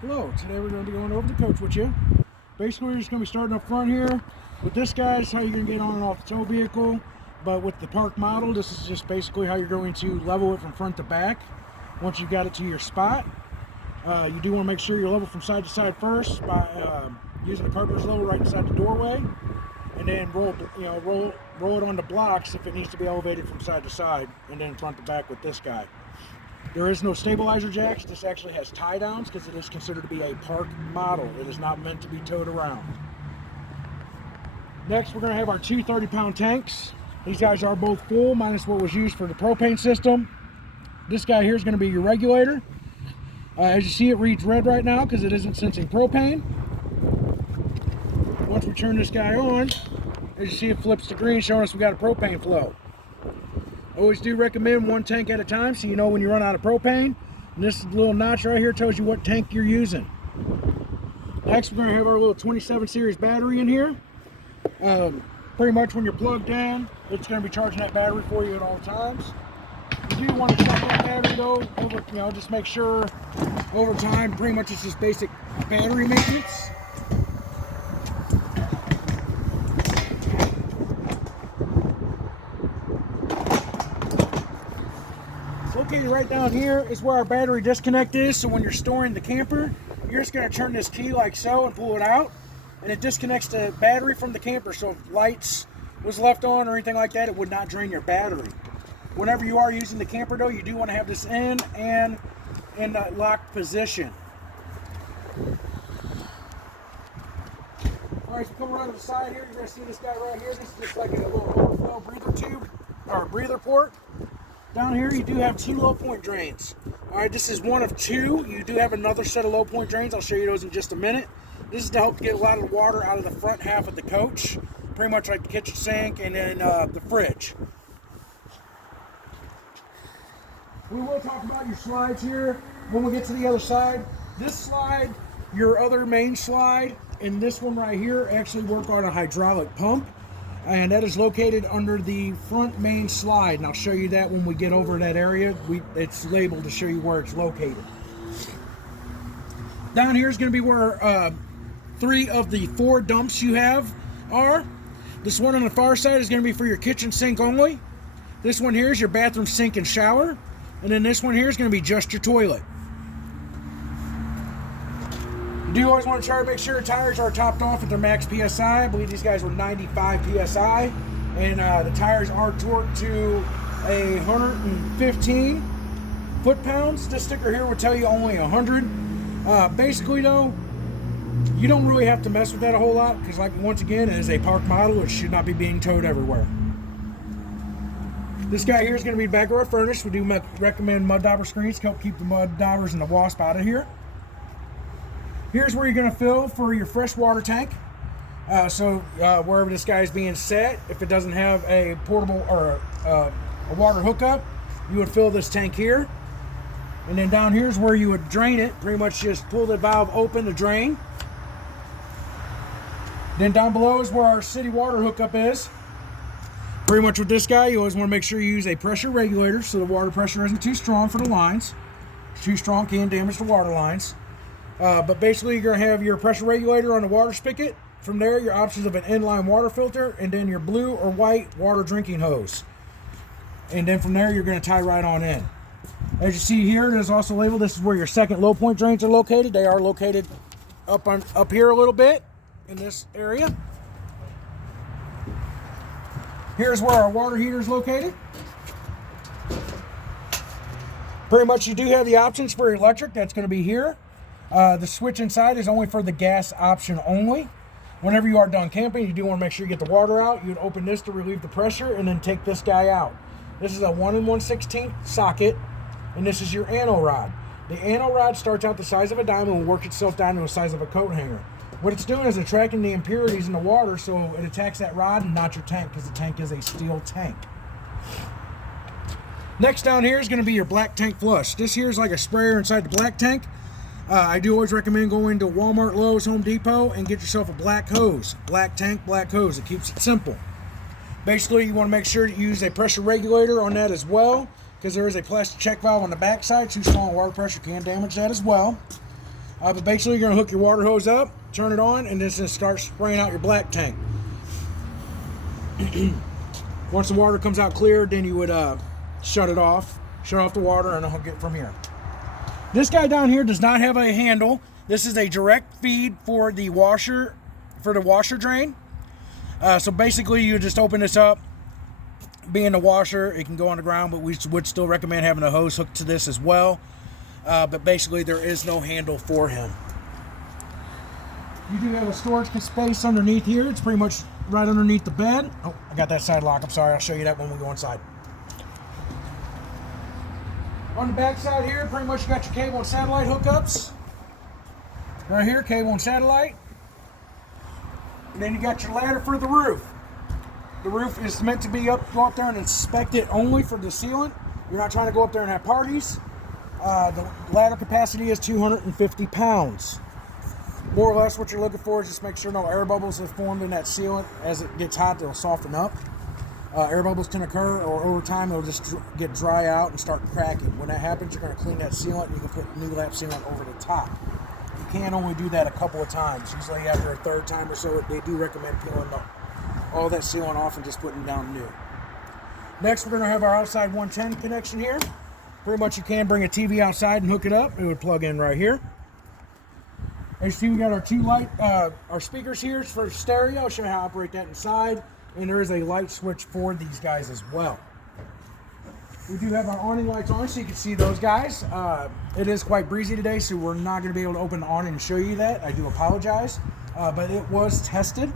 Hello, today we're going to be going over the coach with you. Basically, we're just going to be starting up front here. With this guy, is how you're going to get on and off the tow vehicle. But with the Park model, this is just basically how you're going to level it from front to back. Once you've got it to your spot, you do want to make sure you're level from side to side first by using the carpenter's level right inside the doorway, and then roll it onto blocks if it needs to be elevated from side to side, and then front to back with this guy. There is no stabilizer jacks. This actually has tie downs because it is considered to be a Park model. It is not meant to be towed around. Next, we're going to have our two 30-pound tanks. These guys are both full, minus what was used for the propane system. This guy here is going to be your regulator. As you see, it reads red right now because it isn't sensing propane. Once we turn this guy on, as you see, it flips to green, showing us we got a propane flow. Always do recommend one tank at a time so you know when you run out of propane. And this little notch right here tells you what tank you're using. Next, we're going to have our little 27 series battery in here. Pretty much when you're plugged in, it's going to be charging that battery for you at all times. You do want to check that battery though, just make sure over time, pretty much it's just basic battery maintenance. Located right down here is where our battery disconnect is, so when you're storing the camper, you're just going to turn this key like so and pull it out, and it disconnects the battery from the camper, so if lights was left on or anything like that, it would not drain your battery. Whenever you are using the camper though, you do want to have this in and in that locked position. Alright, so come around to the side here, you're going to see this guy right here. This is just like a little overflow breather tube, or breather port. Down here you do have two low point drains. Alright, this is one of two. You do have another set of low point drains. I'll show you those in just a minute. This is to help get a lot of the water out of the front half of the coach. Pretty much like the kitchen sink and then the fridge. We will talk about your slides here when we get to the other side. This slide, your other main slide, and this one right here actually work on a hydraulic pump. And that is located under the front main slide, and I'll show you that when we get over that area. It's labeled to show you where it's located. Down here is going to be where 3 of the 4 dumps you have are. This one on the far side is going to be for your kitchen sink only. This one here is your bathroom sink and shower. And then this one here is going to be just your toilet. You do always want to try to make sure your tires are topped off at their max PSI. I believe these guys were 95 PSI. And the tires are torqued to 115 foot-pounds. This sticker here will tell you only 100. Basically though, you don't really have to mess with that a whole lot because, like, once again, it is a Park model. It should not be being towed everywhere. This guy here is going to be backyard furnished. We do recommend mud dauber screens to help keep the mud daubers and the wasp out of here. Here's where you're going to fill for your fresh water tank. Wherever this guy is being set, if it doesn't have a portable or a water hookup, you would fill this tank here. And then down here is where you would drain it. Pretty much just pull the valve open to drain. Then down below is where our city water hookup is. Pretty much with this guy, you always want to make sure you use a pressure regulator so the water pressure isn't too strong for the lines. Too strong can damage the water lines. But basically, you're going to have your pressure regulator on the water spigot. From there, your options of an inline water filter, and then your blue or white water drinking hose. And then from there, you're going to tie right on in. As you see here, there's also labeled, this is where your second low point drains are located. They are located up here a little bit in this area. Here's where our water heater is located. Pretty much you do have the options for electric. That's going to be here. The switch inside is only for the gas option only. Whenever you are done camping, you do want to make sure you get the water out. You would open this to relieve the pressure and then take this guy out. This is a 1 1/16 socket, and this is your anno rod. The anno rod starts out the size of a dime and will work itself down to the size of a coat hanger. What it's doing is attracting the impurities in the water, so it attacks that rod and not your tank, because the tank is a steel tank. Next down here is going to be your black tank flush. This here is like a sprayer inside the black tank. I do always recommend going to Walmart, Lowe's, Home Depot, and get yourself a black hose. Black tank, black hose. It keeps it simple. Basically, you want to make sure to use a pressure regulator on that as well, because there is a plastic check valve on the back side. Too strong water pressure can damage that as well. But basically, you're going to hook your water hose up, turn it on, and then just start spraying out your black tank. Once the water comes out clear, then you would shut off the water, and hook it from here. This guy down here does not have a handle. This is a direct feed for the washer drain. So basically, you just open this up. Being a washer, it can go on the ground, but we would still recommend having a hose hooked to this as well. But basically, there is no handle for him. You do have a storage space underneath here. It's pretty much right underneath the bed. Oh, I got that side lock. I'm sorry. I'll show you that when we go inside. On the back side here, pretty much you got your cable and satellite hookups. Right here, cable and satellite. And then you got your ladder for the roof. The roof is meant to be go up there and inspect it only for the sealant. You're not trying to go up there and have parties. The ladder capacity is 250 pounds. More or less what you're looking for is just make sure no air bubbles have formed in that sealant. As it gets hot, they'll soften up. Air bubbles can occur, or over time it'll just get dry out and start cracking. When that happens, you're going to clean that sealant and you can put new lap sealant over the top. You can only do that a couple of times. Usually after a third time or so, they do recommend peeling all that sealant off and just putting down new. Next, we're going to have our outside 110 connection here. Pretty much you can bring a TV outside and hook it up. It would plug in right here. As you see, we got our our speakers here for stereo. I'll show you how to operate that inside. And there is a light switch for these guys as well. We do have our awning lights on so you can see those guys. It is quite breezy today, so we're not going to be able to open the awning and show you that. I do apologize. But it was tested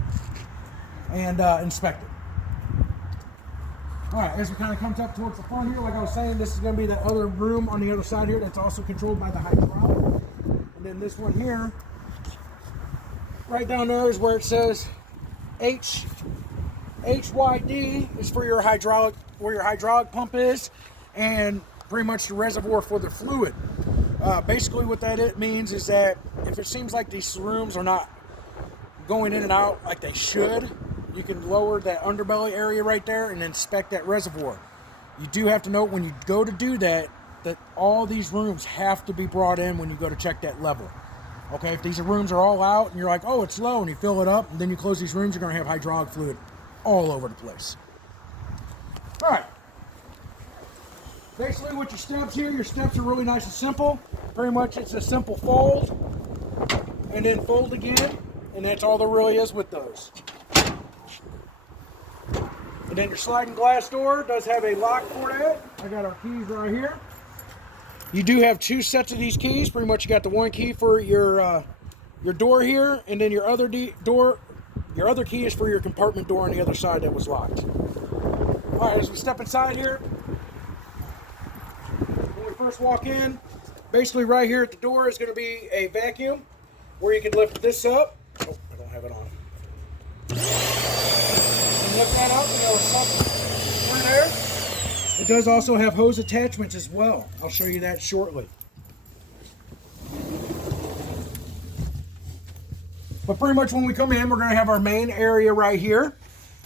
and inspected. All right, as we kind of come up towards the front here, like I was saying, this is going to be the other room on the other side here that's also controlled by the hydraulic. And then this one here, right down there is where it says HYD is for your hydraulic, where your hydraulic pump is, and pretty much the reservoir for the fluid. Basically what that means is that if it seems like these rooms are not going in and out like they should, you can lower that underbelly area right there and inspect that reservoir. You do have to note when you go to do that, that all these rooms have to be brought in when you go to check that level. Okay, if these rooms are all out and you're like, oh, it's low, and you fill it up, and then you close these rooms, you're going to have hydraulic fluid all over the place. All right. Basically with your steps here, your steps are really nice and simple. Pretty much it's a simple fold and then fold again, and that's all there really is with those. And then your sliding glass door does have a lock for that. I got our keys right here. You do have two sets of these keys. Pretty much you got the one key for your door here, and then your other key is for your compartment door on the other side that was locked. All right, as we step inside here, when we first walk in, basically right here at the door is going to be a vacuum where you can lift this up. Oh, I don't have it on. Lift that up and it'll suck through there. It does also have hose attachments as well. I'll show you that shortly. But pretty much when we come in, we're going to have our main area right here.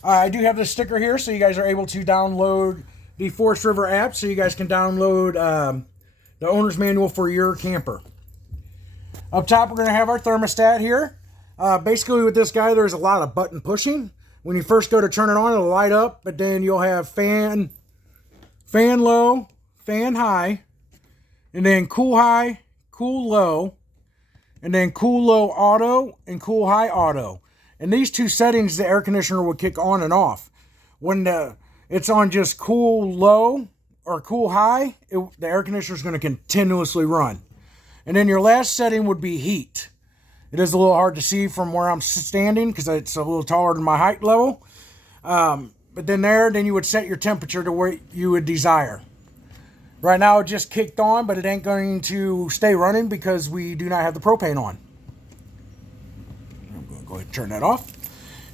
I do have this sticker here so you guys are able to download the Forest River app so you guys can download the owner's manual for your camper. Up top, we're going to have our thermostat here. Basically with this guy, there's a lot of button pushing. When you first go to turn it on, it'll light up, but then you'll have fan low, fan high, and then cool high, cool low, and then cool low auto and cool high auto. And these two settings, the air conditioner will kick on and off. When it's on just cool low or cool high, the air conditioner is going to continuously run. And then your last setting would be heat. It is a little hard to see from where I'm standing because it's a little taller than my height level. But then you would set your temperature to where you would desire. Right now it just kicked on, but it ain't going to stay running because we do not have the propane on. I'm going to go ahead and turn that off.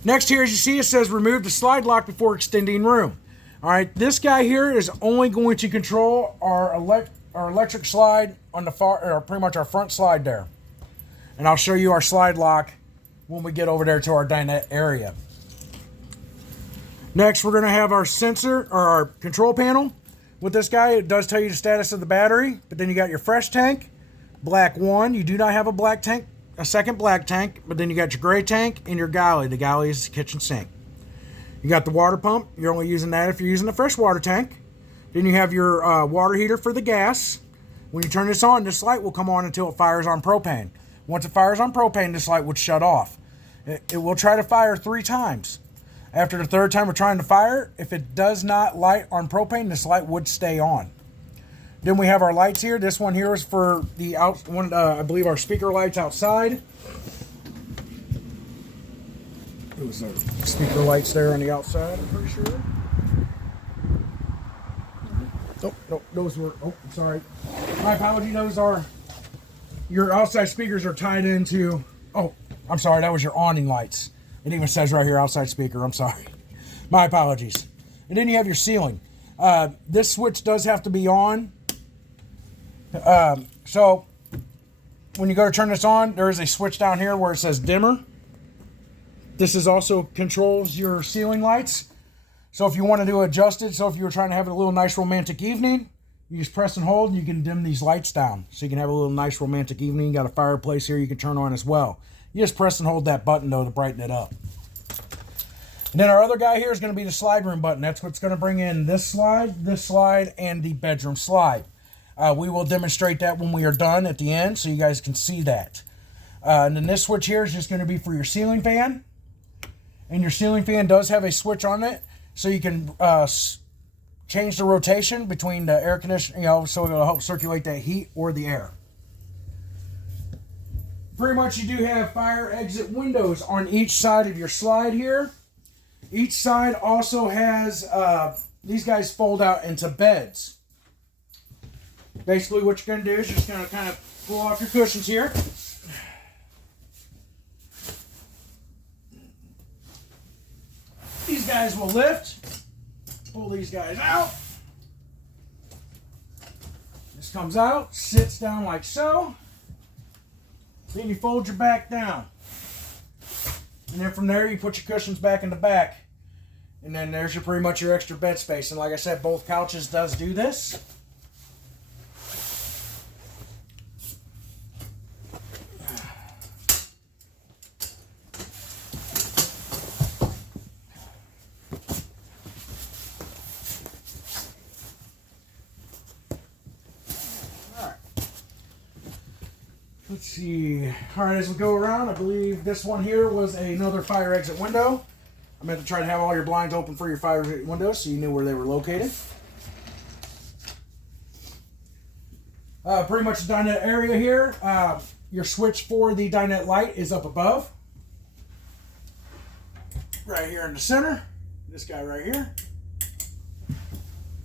Next here, as you see, it says remove the slide lock before extending room. All right, this guy here is only going to control our electric slide on the far, or pretty much our front slide there. And I'll show you our slide lock when we get over there to our dinette area. Next, we're going to have our sensor, or our control panel. With this guy, it does tell you the status of the battery, but then you got your fresh tank, black 1. You do not have a black tank, a second black tank, but then you got your gray tank and your galley. The galley is the kitchen sink. You got the water pump. You're only using that if you're using the fresh water tank. Then you have your water heater for the gas. When you turn this on, this light will come on until it fires on propane. Once it fires on propane, this light would shut off. It will try to fire 3 times. After the 3rd time we're trying to fire, if it does not light on propane, this light would stay on. Then we have our lights here. This one here is for the I believe our speaker lights outside. It was the speaker lights there on the outside, I'm pretty sure. Oh, no, those were, oh, sorry. My apology, those are, your outside speakers are tied into, oh, I'm sorry, that was your awning lights. It even says right here, outside speaker. I'm sorry. My apologies. And then you have your ceiling. This switch does have to be on. So when you go to turn this on, there is a switch down here where it says dimmer. This is also controls your ceiling lights. So if you wanted to adjust it, so if you were trying to have a little nice romantic evening, you just press and hold and you can dim these lights down. So you can have a little nice romantic evening. You got a fireplace here you can turn on as well. You just press and hold that button, though, to brighten it up. And then our other guy here is going to be the slide room button. That's what's going to bring in this slide, and the bedroom slide. We will demonstrate that when we are done at the end, so you guys can see that. And then this switch here is just going to be for your ceiling fan. And your ceiling fan does have a switch on it, so you can change the rotation between the air conditioner, so it'll help circulate that heat or the air. Pretty much you do have fire exit windows on each side of your slide here. Each side also has, these guys fold out into beds. Basically what you're going to do is you're just going to kind of pull off your cushions here. These guys will lift. Pull these guys out. This comes out, sits down like so. Then you fold your back down. And then from there you put your cushions back in the back. And then there's pretty much your extra bed space. And like I said, both couches does do this. Let's see. All right, as we go around, I believe this one here was another fire exit window. I meant to try to have all your blinds open for your fire exit windows so you knew where they were located. Pretty much the dinette area here. Your switch for the dinette light is up above. Right here in the center. This guy right here.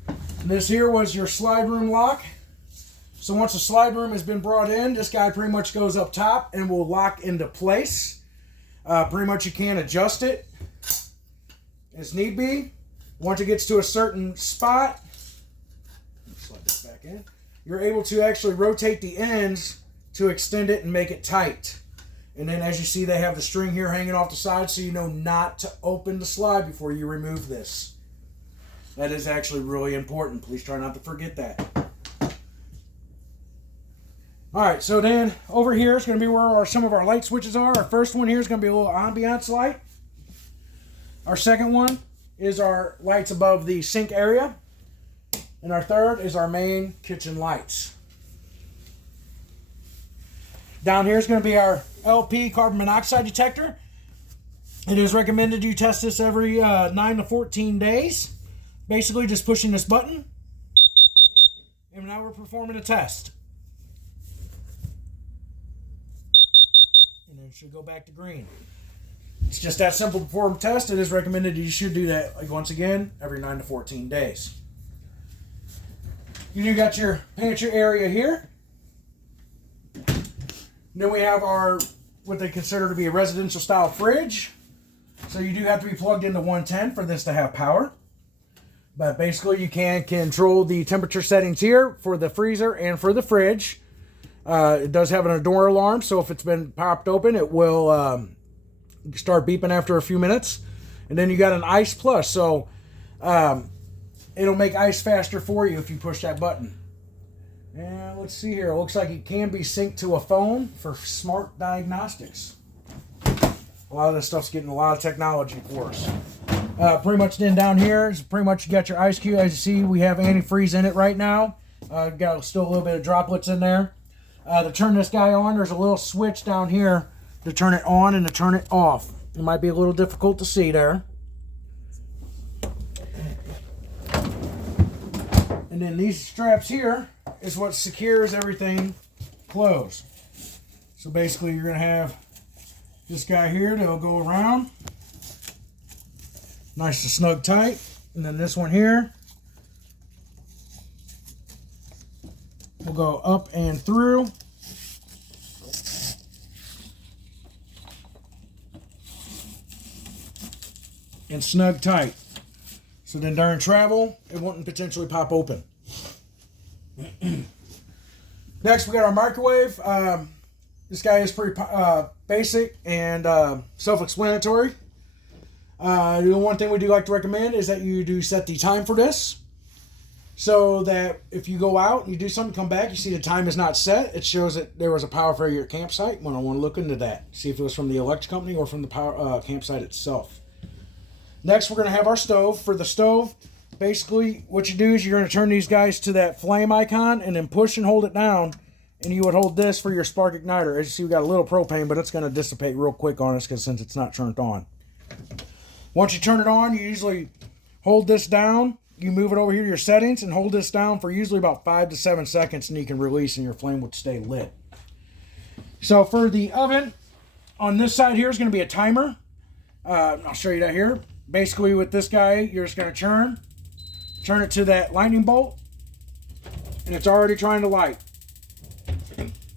And this here was your slide room lock. So once the slide room has been brought in, this guy pretty much goes up top and will lock into place. Pretty much you can adjust it as need be. Once it gets to a certain spot, slide this back in, you're able to actually rotate the ends to extend it and make it tight. And then as you see, they have the string here hanging off the side so you know not to open the slide before you remove this. That is actually really important. Please try not to forget that. Alright, so then over here is going to be where some of our light switches are. Our first one here is going to be a little ambiance light. Our second one is our lights above the sink area. And our third is our main kitchen lights. Down here is going to be our LP carbon monoxide detector. It is recommended you test this every 9 to 14 days. Basically just pushing this button. And now we're performing a test. And then it should go back to green. It's just that simple to perform a test. It is recommended you should do that, like, once again, every 9 to 14 days. You got your pantry area here. Then we have our, what they consider to be a residential style fridge. So you do have to be plugged into 110 for this to have power. But basically you can control the temperature settings here for the freezer and for the fridge. It does have an door alarm, so if it's been popped open, it will start beeping after a few minutes. And then you got an ice plus, so it'll make ice faster for you if you push that button. And let's see here. It looks like it can be synced to a phone for smart diagnostics. A lot of this stuff's getting a lot of technology for us. Pretty much then down here is pretty much you got your ice cube. As you see, we have antifreeze in it right now. Got still a little bit of droplets in there. To turn this guy on, there's a little switch down here to turn it on and to turn it off. It might be a little difficult to see there. And then these straps here is what secures everything closed. So basically you're going to have this guy here that'll go around. Nice and snug tight. And then this one here will go up and through. And snug tight. So then during travel, it wouldn't potentially pop open. Next, we got our microwave. This guy is pretty basic and self-explanatory. The one thing we do like to recommend is that you do set the time for this. So that if you go out and you do something, come back, you see the time is not set. It shows that there was a power failure at your campsite. When I want to look into that. See if it was from the electric company or from the power campsite itself. Next, we're going to have our stove. For the stove, basically what you do is you're going to turn these guys to that flame icon and then push and hold it down. And you would hold this for your spark igniter. As you see, we got a little propane, but it's going to dissipate real quick on us since it's not turned on. Once you turn it on, you usually hold this down. You move it over here to your settings and hold this down for usually about 5 to 7 seconds, and you can release and your flame would stay lit. So for the oven, on this side here is going to be a timer. I'll show you that here. Basically with this guy, you're just going to turn it to that lightning bolt, and it's already trying to light.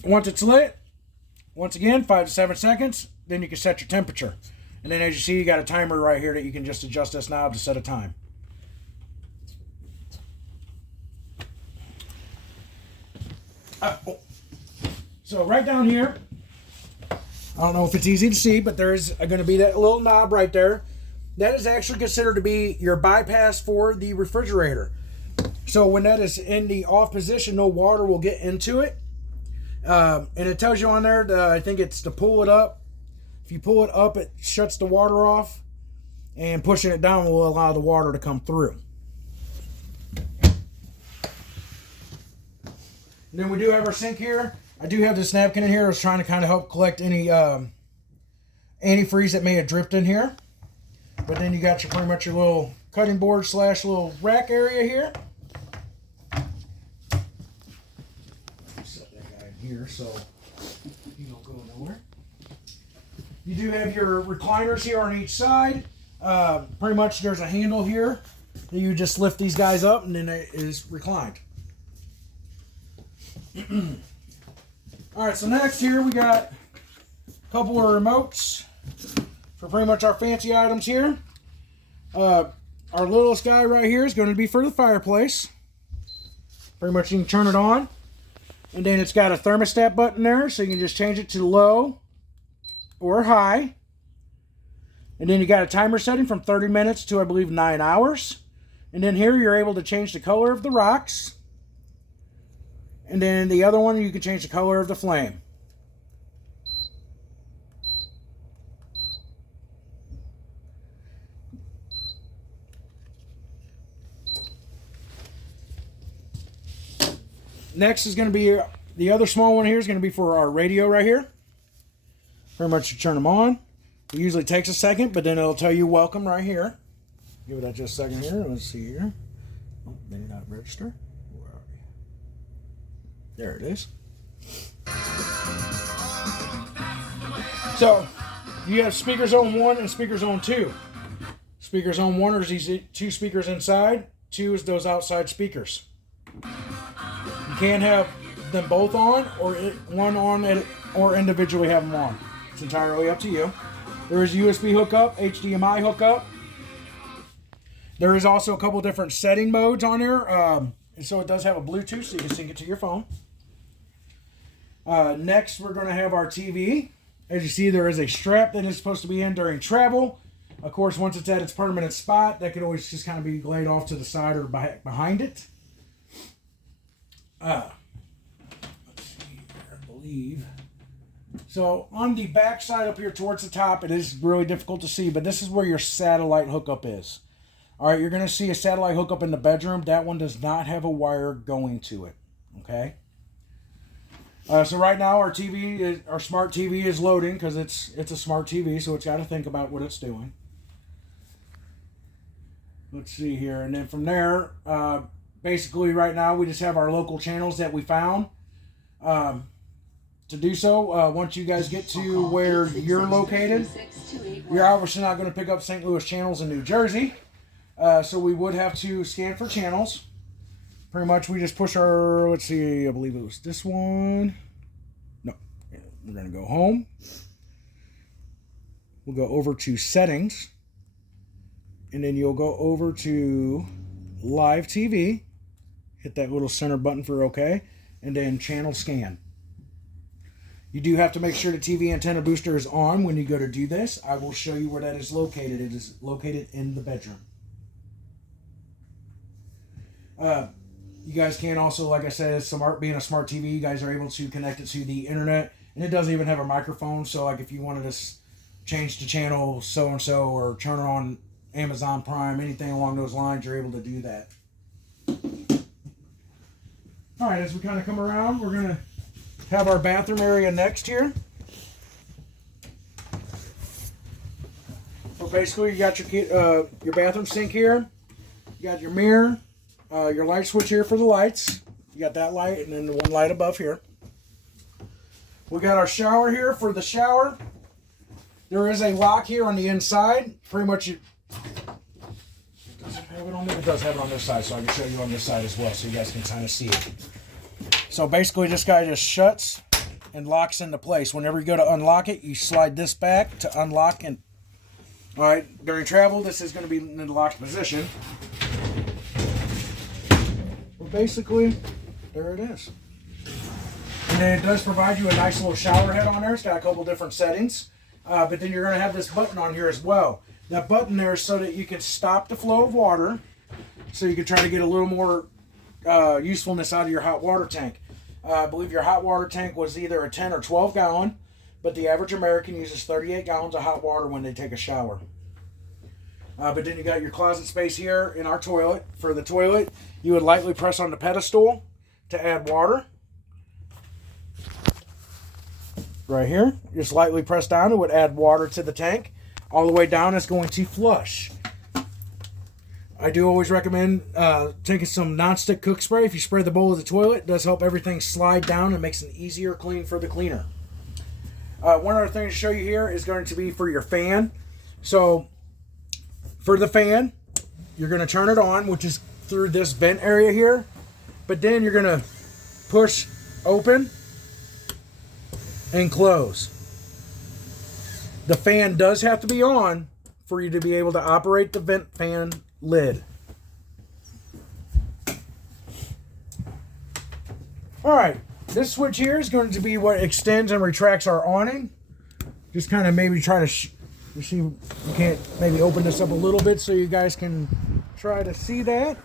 Once it's lit, once again, 5 to 7 seconds, then you can set your temperature. And then as you see, you got a timer right here that you can just adjust this knob to set a time. So right down here, I don't know if it's easy to see, but there's going to be that little knob right there. That is actually considered to be your bypass for the refrigerator. So when that is in the off position, no water will get into it. And it tells you on there, I think it's to pull it up. If you pull it up, it shuts the water off. And pushing it down will allow the water to come through. And then we do have our sink here. I do have this napkin in here. I was trying to kind of help collect any antifreeze that may have dripped in here. But then you got your pretty much your little cutting board / little rack area here. Set that guy in here so you don't go nowhere. You do have your recliners here on each side. Pretty much there's a handle here that you just lift these guys up and then it is reclined. Alright, so next here we got a couple of remotes for pretty much our fancy items here. Our littlest guy right here is going to be for the fireplace. Pretty much you can turn it on. And then it's got a thermostat button there, so you can just change it to low or high. And then you got a timer setting from 30 minutes to, I believe, 9 hours. And then here you're able to change the color of the rocks. And then the other one, you can change the color of the flame. Next is going to be, the other small one here is going to be for our radio right here. Pretty much you turn them on. It usually takes a second, but then it'll tell you welcome right here. Give it just a second here. Let's see here. Oh, they did not register. Where are we? There it is. So, you have speaker zone 1 and speaker zone 2. Speaker zone 1 is these 2 speakers inside. 2 is those outside speakers. You can have them both on, or one on, or individually have them on. It's entirely up to you. There is USB hookup, HDMI hookup. There is also a couple different setting modes on there. And so it does have a Bluetooth, so you can sync it to your phone. Next, we're going to have our TV. As you see, there is a strap that is supposed to be in during travel. Of course, once it's at its permanent spot, that could always just kind of be laid off to the side or behind it. believe. So on the back side up here towards the top, it is really difficult to see, but this is where your satellite hookup is. All right, you're going to see a satellite hookup in the bedroom. That one does not have a wire going to it. Okay. So right now our smart TV is loading because it's a smart TV, so it's got to think about what it's doing. Let's see here, and then from there, basically right now we just have our local channels that we found. To do so, once you guys get to where you're located, you're obviously not going to pick up St. Louis channels in New Jersey, so we would have to scan for channels. Pretty much we just push our, let's see, I believe it was this one. No, we're going to go home. We'll go over to settings, and then you'll go over to live TV, hit that little center button for OK, and then channel scan. You do have to make sure the TV antenna booster is on when you go to do this. I will show you where that is located. It is located in the bedroom. You guys can also, like I said, being a smart TV, you guys are able to connect it to the internet. And it doesn't even have a microphone. So like if you wanted to change the channel so-and-so or turn it on Amazon Prime, anything along those lines, you're able to do that. All right, as we kind of come around, we're going to have our bathroom area next here. So basically, you got your bathroom sink here. You got your mirror, your light switch here for the lights. You got that light, and then the one light above here. We got our shower here for the shower. There is a lock here on the inside. Pretty much, it doesn't have it on there. It does have it on this side, so I can show you on this side as well, so you guys can kind of see it. So basically, this guy just shuts and locks into place. Whenever you go to unlock it, you slide this back to unlock. And all right, during travel, this is going to be in the locked position. But basically, there it is. And then it does provide you a nice little shower head on there. It's got a couple different settings. But then you're going to have this button on here as well. That button there is so that you can stop the flow of water. So you can try to get a little more usefulness out of your hot water tank. I believe your hot water tank was either a 10 or 12 gallon, but the average American uses 38 gallons of hot water when they take a shower. But then you got your closet space here in our toilet. For the toilet, you would lightly press on the pedestal to add water. Right here, just lightly press down, it would add water to the tank. All the way down, it's going to flush. I do always recommend taking some non-stick cook spray. If you spray the bowl of the toilet, it does help everything slide down and makes an easier clean for the cleaner. One other thing to show you here is going to be for your fan. So for the fan, you're going to turn it on, which is through this vent area here. But then you're going to push open and close. The fan does have to be on for you to be able to operate the vent fan lid. Alright, this switch here is going to be what extends and retracts our awning. Just kind of maybe try to see if you can't maybe open this up a little bit so you guys can try to see that.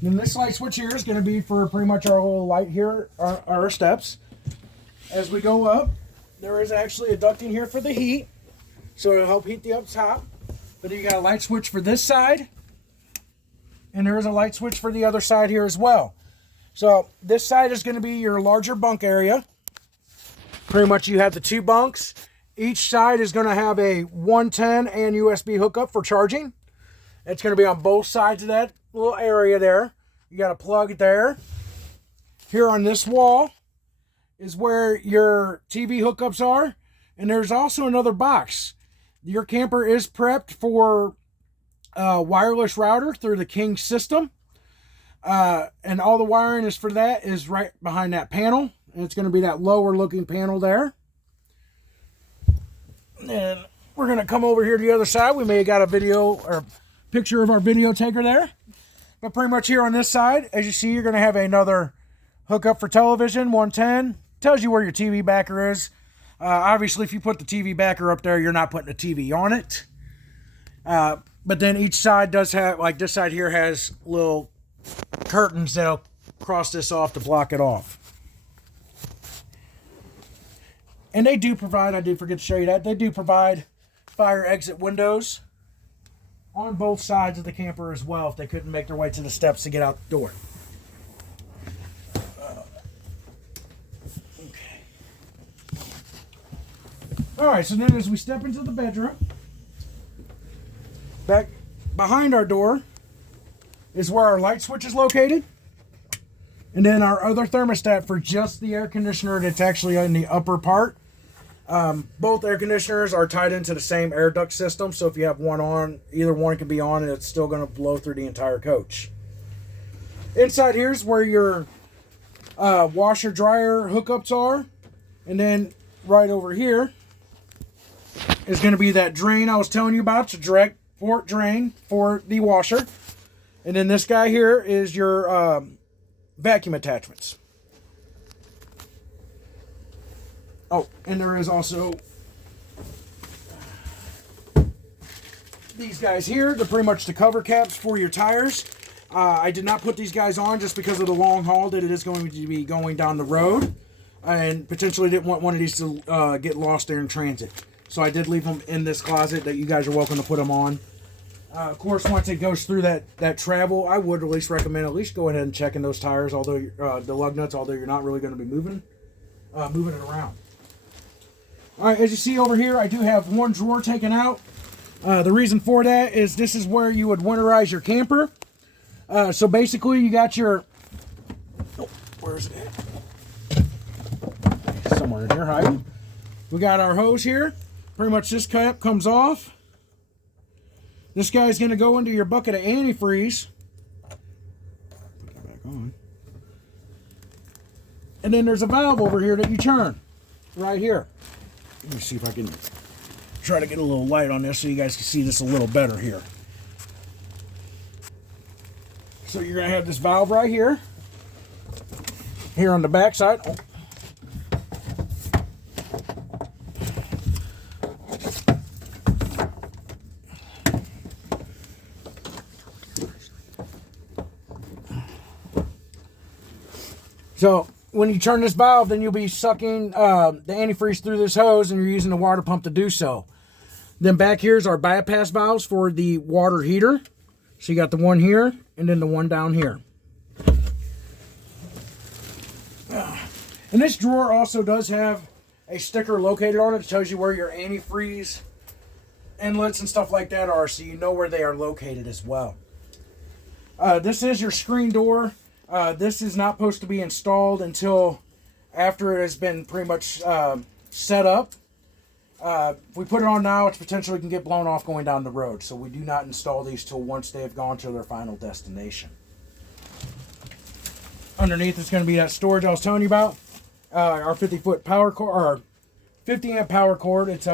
Then this light switch here is going to be for pretty much our whole light here, our steps. As we go up, there is actually a ducting here for the heat, so it'll help heat the up top. But then you got a light switch for this side, and there is a light switch for the other side here as well. So this side is going to be your larger bunk area. Pretty much you have the two bunks. Each side is going to have a 110 and USB hookup for charging. It's going to be on both sides of that little area there. You got a plug there. Here on this wall is where your TV hookups are. And there's also another box. Your camper is prepped for a wireless router through the King system. And all the wiring is for that is right behind that panel. And it's going to be that lower looking panel there. And we're going to come over here to the other side. We may have got a video or picture of our video taker there. But pretty much here on this side, as you see, you're going to have another hookup for television, 110. Tells you where your TV backer is. Obviously, if you put the TV backer up there, you're not putting a TV on it. But then each side does have, like this side here has little curtains that'll cross this off to block it off. And they do provide, I did forget to show you that, they do provide fire exit windows on both sides of the camper as well if they couldn't make their way to the steps to get out the door. Okay. Alright, so then as we step into the bedroom, back behind our door is where our light switch is located. And then our other thermostat for just the air conditioner that's actually in the upper part. Both air conditioners are tied into the same air duct system, so if you have one on, either one can be on and it's still going to blow through the entire coach. Inside here is where your washer dryer hookups are, and then right over here is going to be that drain I was telling you about. It's a direct port drain for the washer, and then this guy here is your vacuum attachments. Oh, and there is also these guys here. They're pretty much the cover caps for your tires. I did not put these guys on just because of the long haul that it is going to be going down the road, and potentially didn't want one of these to get lost there in transit. So I did leave them in this closet that you guys are welcome to put them on. Of course, once it goes through that travel, I would at least recommend at least go ahead and checking those tires, although the lug nuts, although you're not really going to be moving it around. All right, as you see over here, I do have one drawer taken out. The reason for that is this is where you would winterize your camper. So basically, you got your... Oh, where's it at? Somewhere in here, hiding. We got our hose here. Pretty much this cap comes off. This guy's going to go into your bucket of antifreeze. Put that back on. And then there's a valve over here that you turn. Right here. Let me see if I can try to get a little light on this so you guys can see this a little better here. So you're going to have this valve right here. Here on the back side. Oh. So when you turn this valve, then you'll be sucking the antifreeze through this hose, and you're using the water pump to do so. Then back here's our bypass valves for the water heater. So you got the one here, and then the one down here. And this drawer also does have a sticker located on it that tells you where your antifreeze inlets and stuff like that are, so you know where they are located as well. This is your screen door. This is not supposed to be installed until after it has been pretty much set up. If we put it on now, it potentially can get blown off going down the road. So we do not install these till once they have gone to their final destination. Underneath is going to be that storage I was telling you about. Our 50-foot power cord, or 50 amp power cord. It's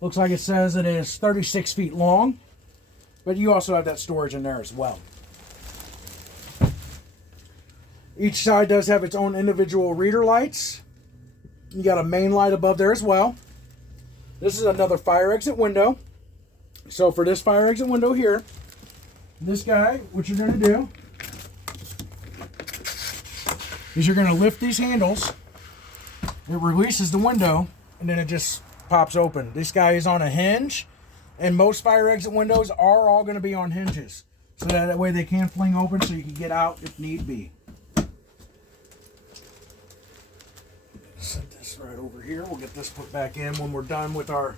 looks like it says it is 36 feet long, but you also have that storage in there as well. Each side does have its own individual reader lights. You got a main light above there as well. This is another fire exit window. So for this fire exit window here, this guy, what you're going to do is you're going to lift these handles. It releases the window, and then it just pops open. This guy is on a hinge, and most fire exit windows are all going to be on hinges. So that way they can fling open so you can get out if need be. Set this right over here. We'll get this put back in when we're done with our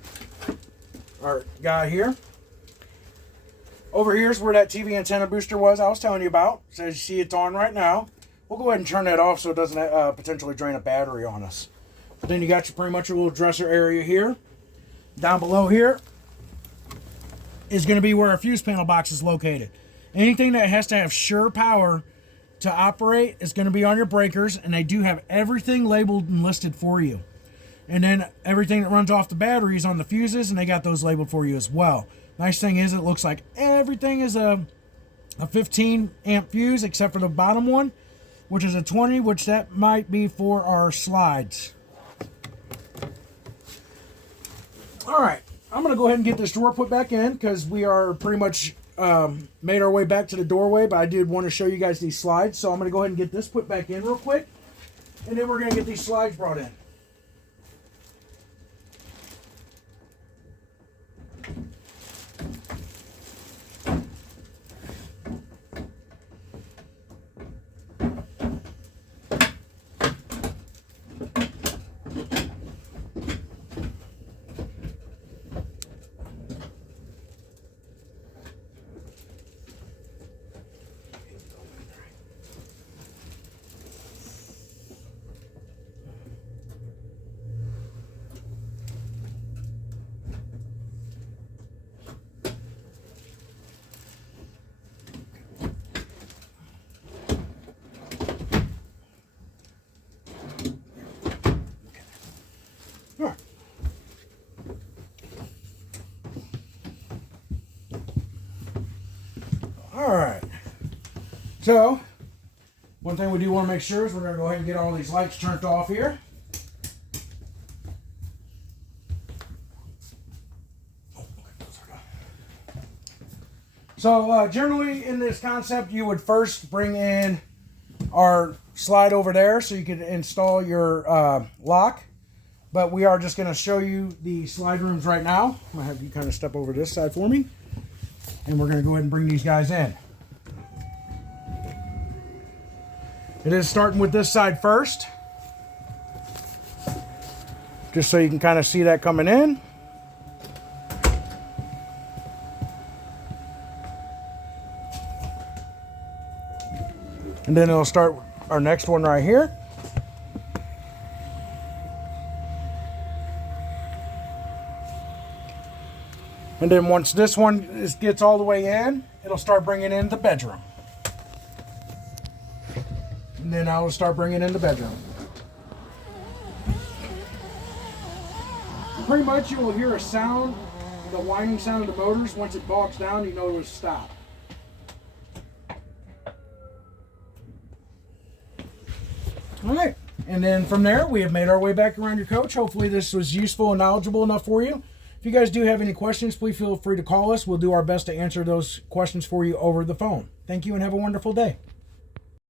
guy here. Over here is where that TV antenna booster was I was telling you about. So as you see, it's on right now. We'll go ahead and turn that off so it doesn't potentially drain a battery on us. But then you got your pretty much your little dresser area here. Down below here is going to be where our fuse panel box is located. Anything that has to have sure power to operate is going to be on your breakers, and they do have everything labeled and listed for you. And then everything that runs off the battery is on the fuses, and they got those labeled for you as well. Nice thing is it looks like everything is a 15 amp fuse except for the bottom one, which is a 20, which that might be for our slides. All right, I'm going to go ahead and get this door put back in because we are pretty much made our way back to the doorway, but I did want to show you guys these slides. So I'm going to go ahead and get this put back in real quick, and then we're going to get these slides brought in. Alright, so one thing we do want to make sure is we're going to go ahead and get all these lights turned off here. So generally in this concept you would first bring in our slide over there so you can install your lock. But we are just going to show you the slide rooms right now. I'm going to have you kind of step over this side for me. And we're going to go ahead and bring these guys in. It is starting with this side first. Just so you can kind of see that coming in. And then it'll start our next one right here. And then once this one gets all the way in, it'll start bringing in the bedroom. And then I will start bringing in the bedroom. Pretty much you will hear a sound, the whining sound of the motors. Once it bogs down, you know it will stop. All right, and then from there, we have made our way back around your coach. Hopefully this was useful and knowledgeable enough for you. If you guys do have any questions, please feel free to call us. We'll do our best to answer those questions for you over the phone. Thank you and have a wonderful day.